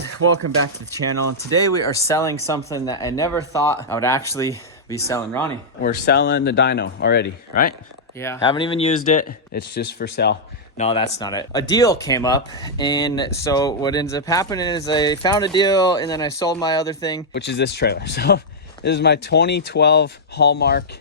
guys, welcome back to the channel. And today we are selling something that I never thought I would actually be selling. Ronnie, we're selling the dyno already, right? Yeah. Haven't even used it. It's just for sale. No, that's not it. A deal came up, and so what ends up happening is I found a deal and then I sold my other thing, which is this trailer. So this is my 2012 Hallmark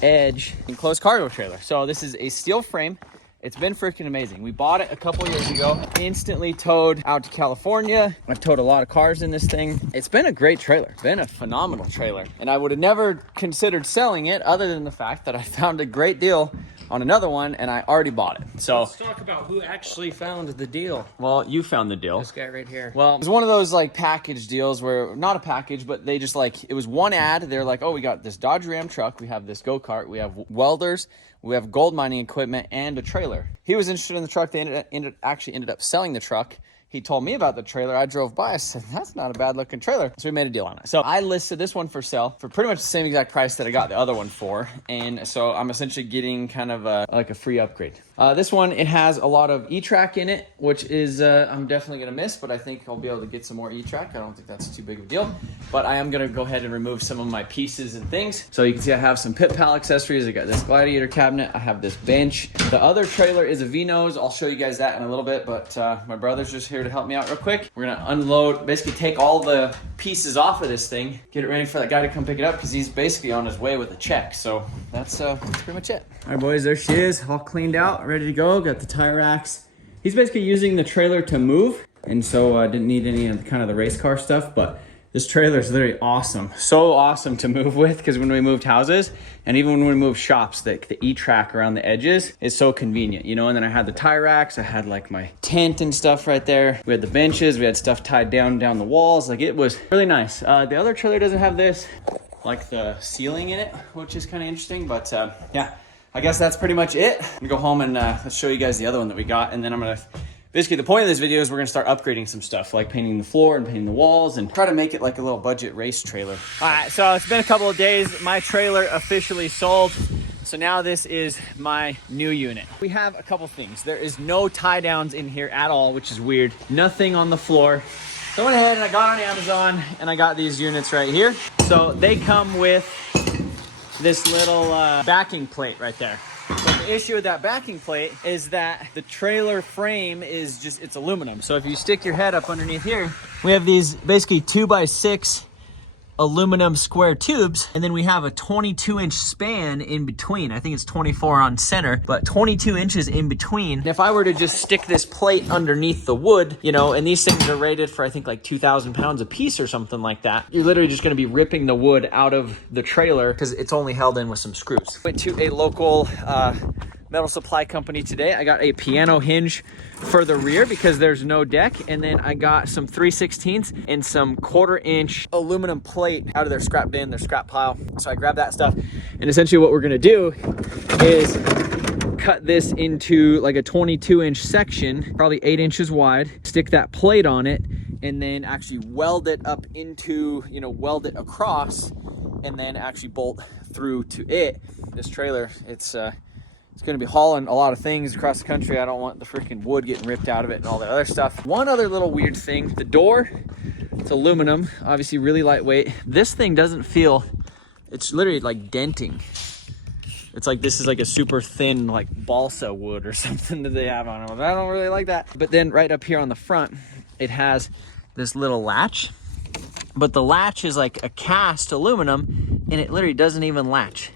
Edge enclosed cargo trailer. So this is a steel frame. It's been freaking amazing. We bought it a couple years ago, instantly towed out to California. I've towed a lot of cars in this thing. It's been a great trailer, been a phenomenal trailer. And I would have never considered selling it other than the fact that I found a great deal on another one and I already bought it. So let's talk about who actually found the deal. Well, you found the deal. This guy right here. Well, it was one of those like package deals where, not a package, but they just like, it was one ad. They're like, oh, we got this Dodge Ram truck, we have this go-kart, we have welders, we have gold mining equipment, and a trailer. He was interested in the truck. They actually ended up selling the truck. He told me about the trailer. I drove by. I said, that's not a bad looking trailer. So we made a deal on it. So I listed this one for sale for pretty much the same exact price that I got the other one for. And so I'm essentially getting kind of like a free upgrade. This one, it has a lot of E-Track in it, which is I'm definitely going to miss, but I think I'll be able to get some more E-Track. I don't think that's too big of a deal. But I am going to go ahead and remove some of my pieces and things. So you can see I have some pit pal accessories. I got this gladiator cabinet. I have this bench. The other trailer is a V-nose. I'll show you guys that in a little bit, but my brother's just here to help me out real quick. We're gonna unload, basically take all the pieces off of this thing, get it ready for that guy to come pick it up because he's basically on his way with a check. So that's pretty much it. All right, boys, there she is, all cleaned out, ready to go. Got the tire racks. He's basically using the trailer to move, and so I didn't need any of kind of the race car stuff, but this trailer is literally awesome. So awesome to move with, because when we moved houses and even when we moved shops, the E-Track around the edges is so convenient, you know? And then I had the tire racks, I had like my tent and stuff right there. We had the benches, we had stuff tied down the walls. Like, it was really nice. The other trailer doesn't have this, like the ceiling in it, which is kind of interesting, but yeah, I guess that's pretty much it. I'm gonna go home and let's show you guys the other one that we got, and then I'm gonna basically, the point of this video is we're gonna start upgrading some stuff, like painting the floor and painting the walls and try to make it like a little budget race trailer. All right, so it's been a couple of days. My trailer officially sold. So now this is my new unit. We have a couple things. There is no tie downs in here at all, which is weird. Nothing on the floor. So I went ahead and I got on Amazon and I got these units right here. So they come with this little backing plate right there. But the issue with that backing plate is that the trailer frame is just, it's aluminum. So if you stick your head up underneath here, we have these basically 2x6 aluminum square tubes, and then we have a 22-inch span in between. I think it's 24 on center, but 22 inches in between. And if I were to just stick this plate underneath the wood, you know, and these things are rated for I think like 2,000 pounds a piece or something like that, you're literally just gonna be ripping the wood out of the trailer because it's only held in with some screws. Went to a local metal supply company today. I got a piano hinge for the rear because there's no deck, and then I got some 3/16 and some 1/4-inch aluminum plate out of their scrap bin, their scrap pile. So I grabbed that stuff, and essentially what we're gonna do is cut this into like a 22-inch section, probably 8 inches wide, stick that plate on it, and then actually weld it up into, you know, weld it across, and then actually bolt through to it. This trailer, it's going to be hauling a lot of things across the country. I don't want the freaking wood getting ripped out of it and all that other stuff. One other little weird thing, the door, it's aluminum, obviously really lightweight. This thing doesn't feel, it's literally like denting. It's like, this is like a super thin like balsa wood or something that they have on them. I don't really like that. But then right up here on the front, it has this little latch, but the latch is like a cast aluminum and it literally doesn't even latch.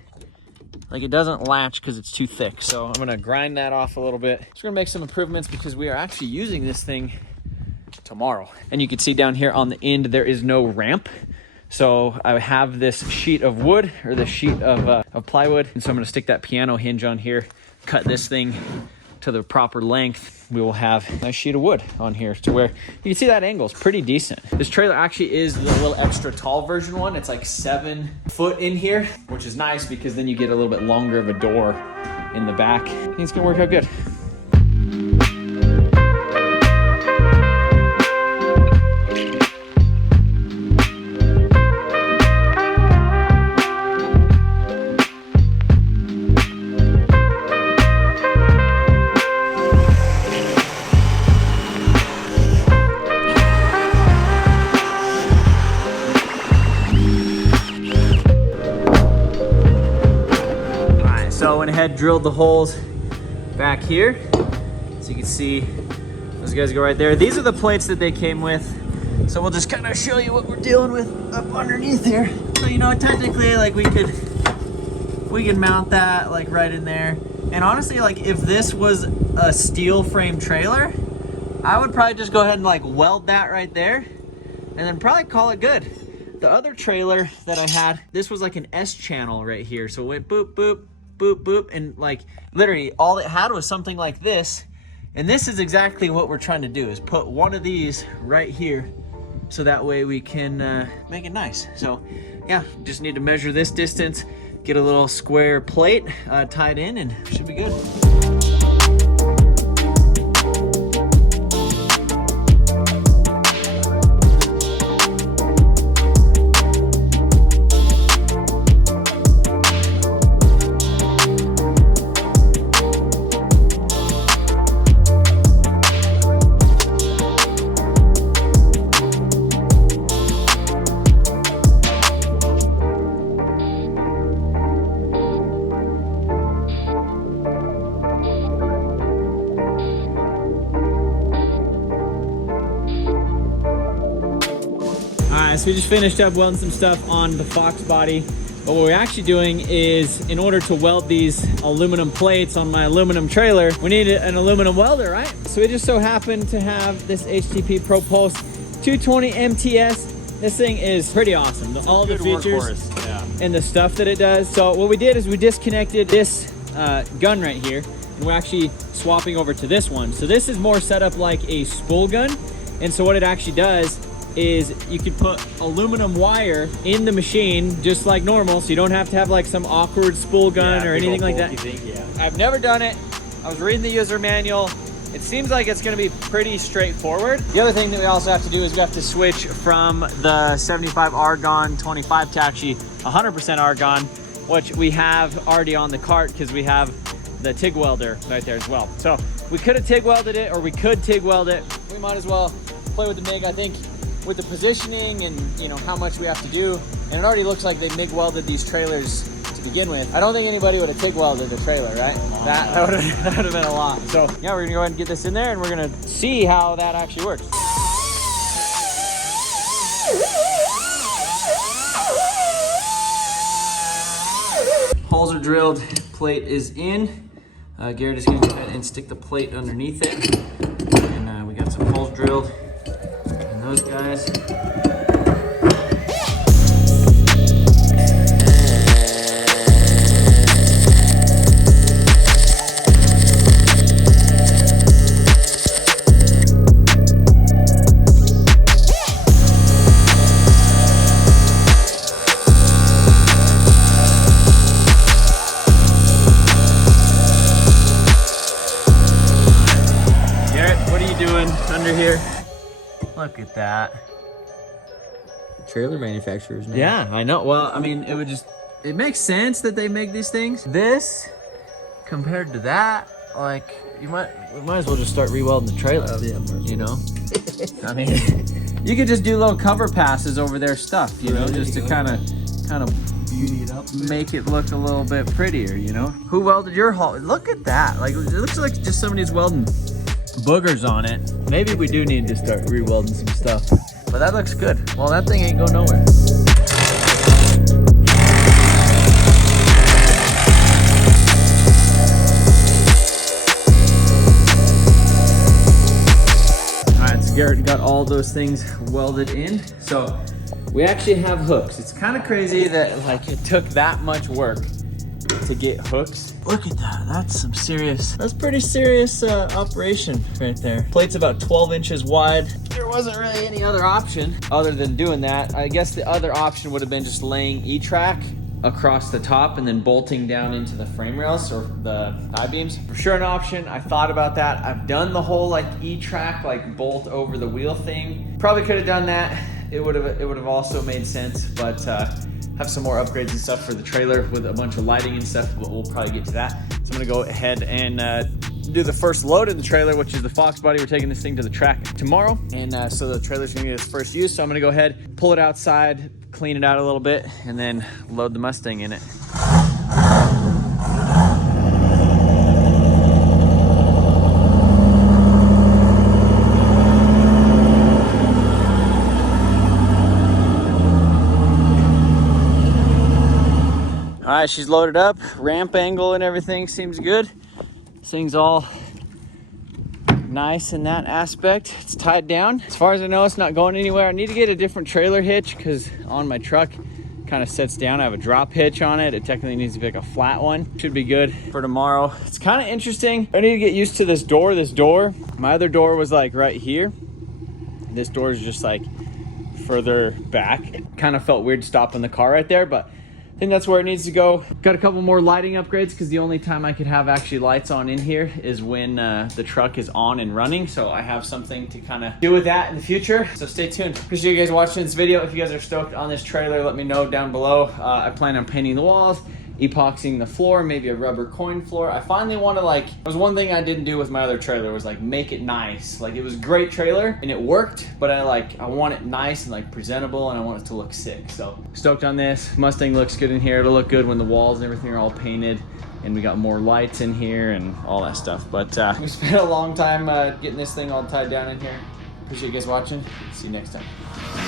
Like, it doesn't latch because it's too thick. So I'm gonna grind that off a little bit. Just gonna make some improvements because we are actually using this thing tomorrow. And you can see down here on the end, there is no ramp. So I have this sheet of wood, or this sheet of plywood. And so I'm gonna stick that piano hinge on here, cut this thing to the proper length. We will have a nice sheet of wood on here to where you can see that angle is pretty decent. This trailer actually is the little extra tall version one. It's like 7 foot in here, which is nice because then you get a little bit longer of a door in the back. I think it's gonna work out good. went ahead, drilled the holes back here. So you can see those guys go right there. These are the plates that they came with. So we'll just kind of show you what we're dealing with up underneath here. So, you know, technically, like we can mount that like right in there. And honestly, like if this was a steel frame trailer, I would probably just go ahead and like weld that right there and then probably call it good. The other trailer that I had, this was like an S channel right here. So it went boop, boop, boop, boop. And like literally all it had was something like this. And this is exactly what we're trying to do, is put one of these right here. So that way we can make it nice. So yeah, just need to measure this distance, get a little square plate tied in, and should be good. So we just finished up welding some stuff on the Fox body. But what we're actually doing is, in order to weld these aluminum plates on my aluminum trailer, we need an aluminum welder, right? So we just so happened to have this HTP Pro Pulse 220 MTS. This thing is pretty awesome. All the features and the stuff that it does. So what we did is we disconnected this gun right here, and we're actually swapping over to this one. So this is more set up like a spool gun. And so what it actually does is you could put aluminum wire in the machine just like normal, so you don't have to have like some awkward spool gun or anything like that. I've never done it. I was reading the user manual. It seems like it's going to be pretty straightforward. The other thing that we also have to do is we have to switch from the 75 argon 25 to actually 100% argon, which we have already on the cart because we have the TIG welder right there as well. So we could have TIG welded it, or we could TIG weld it. We might as well play with the MIG. I think with the positioning and, you know, how much we have to do, and it already looks like they MIG welded these trailers to begin with. I don't think anybody would have TIG welded a trailer, right? That would have been a lot. So yeah, we're gonna go ahead and get this in there, and we're gonna see how that actually works. Holes are drilled, plate is in. Garrett is gonna go ahead and stick the plate underneath it, and we got some holes drilled. Those guys. Garrett, what are you doing under here? Look at that. Trailer manufacturers now. Yeah, I know. Well, I mean, it makes sense that they make these things. This, compared to that, like, we might as well just start re-welding the trailer, you know? I mean, you could just do little cover passes over their stuff, you know, just to kind of beauty it up, make it look a little bit prettier, you know? Who welded your hull? Look at that. Like, it looks like just somebody's welding boogers on it. Maybe we do need to start re-welding some stuff. But that looks good. Well, that thing ain't going nowhere. All right, so Garrett got all those things welded in. So we actually have hooks. It's kind of crazy that like it took that much work to get hooks. Look at that, that's pretty serious operation right there. Plate's about 12 inches wide. There wasn't really any other option other than doing that. I guess the other option would have been just laying E-track across the top and then bolting down into the frame rails or the I-beams. For sure an option. I thought about that. I've done the whole like E-track, like bolt over the wheel thing. Probably could have done that. It would have also made sense, but have some more upgrades and stuff for the trailer with a bunch of lighting and stuff, but we'll probably get to that. So I'm gonna go ahead and do the first load in the trailer, which is the Fox body. We're taking this thing to the track tomorrow. And so the trailer's gonna get its first use. So I'm gonna go ahead, pull it outside, clean it out a little bit, and then load the Mustang in it. All right, she's loaded up. Ramp angle and everything seems good. This thing's all nice in that aspect. It's tied down. As far as I know, it's not going anywhere. I need to get a different trailer hitch because on my truck kind of sets down. I have a drop hitch on it. It technically needs to be like a flat one. Should be good for tomorrow. It's kind of interesting. I need to get used to this door. My other door was like right here. This door is just like further back. It kind of felt weird stopping the car right there, but I think that's where it needs to go. Got a couple more lighting upgrades because the only time I could have actually lights on in here is when the truck is on and running. So I have something to kind of do with that in the future. So stay tuned. Appreciate you guys watching this video. If you guys are stoked on this trailer, let me know down below. I plan on painting the walls, epoxying the floor, maybe a rubber coin floor. I finally want to there was one thing I didn't do with my other trailer was like make it nice. Like it was a great trailer and it worked, but I want it nice and like presentable and I want it to look sick. So stoked on this. Mustang looks good in here. It'll look good when the walls and everything are all painted and we got more lights in here and all that stuff. But we spent a long time getting this thing all tied down in here. Appreciate you guys watching. See you next time.